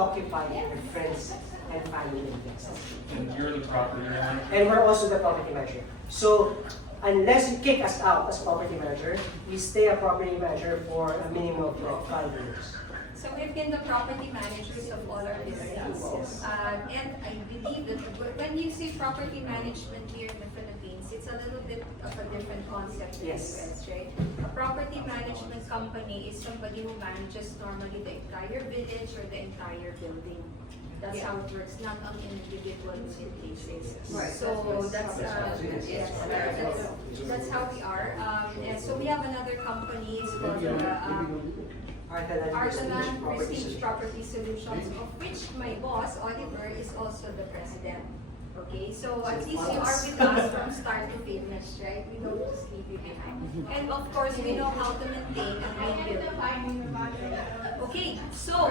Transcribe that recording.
occupied by friends and family and guests. And you're the property owner? And we're also the property manager. So unless you kick us out as property manager, we stay a property manager for a minimum of like 5 years. So we've been the property managers of all our buildings. Yes. And I believe that when you say property management here in the Philippines, it's a little bit of a different concept in the Yes. US, right? A property management company is somebody who manages normally the entire village or the entire building. That's how it works, not on individual basis. Right. So that's how we are. And so we have another company, it's called Artalan Prestige Property Solutions, of which my boss, Oliver, is also the president. Okay, so at least you are with us from start to finish, right? We don't just leave you behind. And of course, we know how to maintain and rebuild. Okay, so,